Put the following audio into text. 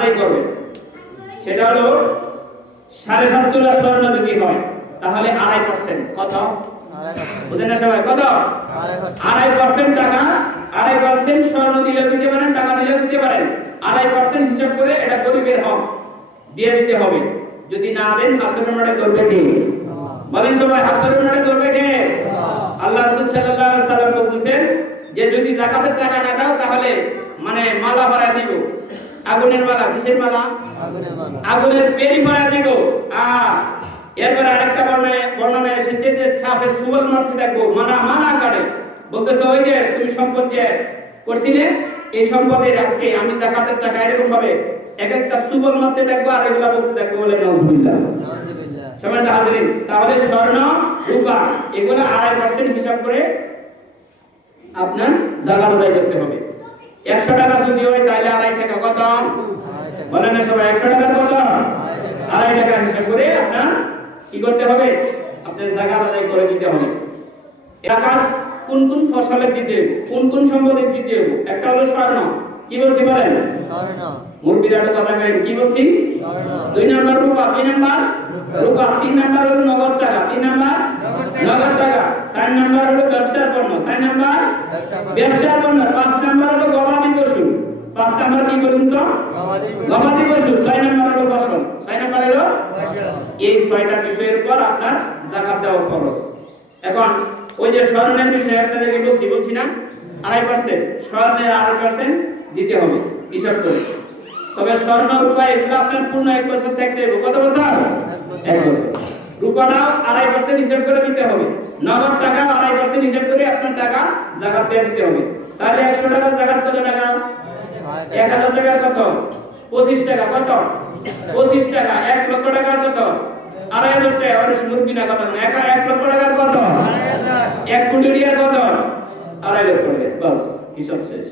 আদায় করবে। সেটা হলো 7.5 তোলা স্বর্ণ যদি হয় তাহলে 2.5%। কত? বুঝেন না সবাই? কত? 2.5% টাকা, 2.5% স্বর্ণ দিলেও দিতে পারেন, টাকা দিলেও দিতে পারেন। 2.5% হিসাব করে এটা গরিবের হক দিয়ে দিতে হবে। যদি না দেন হাসরের মাঠে ধরবে কে? বলেন সবাই, হাসরের মাঠে ধরবে কে? আল্লাহ রাসূল সাল্লাল্লাহু আলাইহি সাল্লাম বলেছেন যে যদি যাকাতের টাকা না দাও তাহলে মানে মালা পরায় দিব। আগুনের মালা। কিসের মালা? আগুনের মালা। আগুনের বেরি পরায় দিব। আর এরপর আরেকটা বর্ণনা এসেছে যে সাফে সুবল মারতে থাকবো, মানা কাটে। বলতেছে ওই যে তুমি সম্পদ যে করছিলে, এই সম্পদের আজকে আমি যাকাতের টাকা এরকম ভাবে এক একটা সুবল মারতে থাকবো আর এগুলা বলতে থাকবো। বলে নাউজুবিল্লাহ। সমান হাজিরিন, তাহলে স্বর্ণ রূপা এগুলা 2.5% হিসাব করে আপনার যাকাত আদায় করতে হবে। 100 টাকা যদি হয় তাহলে 2.5 টাকা। কত? বলেন না সবাই, 100 টাকা কত? 2.5 টাকা হিসাব করে আপনার কি করতে হবে? আপনার যাকাত আদায় করে দিতে হবে। যাকাত কোন কোন ফসলের দিতে হবে, কোন কোন সম্পদের দিতে হবে? একটা হলো স্বর্ণ। কি বলছি বলেন? স্বর্ণ। মুরব্বিরা কথা কয় কি বলছি? স্বর্ণ। 2 নাম্বার রূপা, 3 নাম্বার রূপা, 3 নাম্বার হলো নগদ টাকা, 3 নাম্বার নগদ টাকা, 4 নাম্বার হলো ব্যবসার পণ্য, 4 নাম্বার ব্যবসার পণ্য, 5 নাম্বার হলো গবাদি পশু, 5 নাম্বার কি বলুন তো? গবাদি পশু, 6 নাম্বার হলো ফসল, 6 নাম্বার হলো ফসল। এই 6টা বিষয়ের উপর আপনার যাকাত দেওয়া ফরজ। এখন ওই যে স্বর্ণের বিষয়ে আপনাদেরকে বলছি না, 2.5%, স্বর্ণের 2.5% দিতে হবে হিসাব করে। তবে স্বর্ণ রূপা এগুলো আপনার পূর্ণ 1 বছর থাকতে হবে। কত বছর? 1 বছর। রূপাটাও 2.5% হিসাব করে দিতে হবে। নগদ টাকা 2.5% হিসাব করে আপনার টাকা যাকাত দিয়ে দিতে হবে। তাহলে 100 টাকা যাকাত কত টাকা? 1000 টাকা কত? 25 টাকা। কত? 25 টাকা। 1 লক্ষ টাকার কত? 2.500 টাকা। আর মুরগি না কথা না, 1 লক্ষ টাকার কত? 2.500। 1 কোটি টাকার কত? 2.5 লক্ষ টাকা। বাস হিসাব শেষ।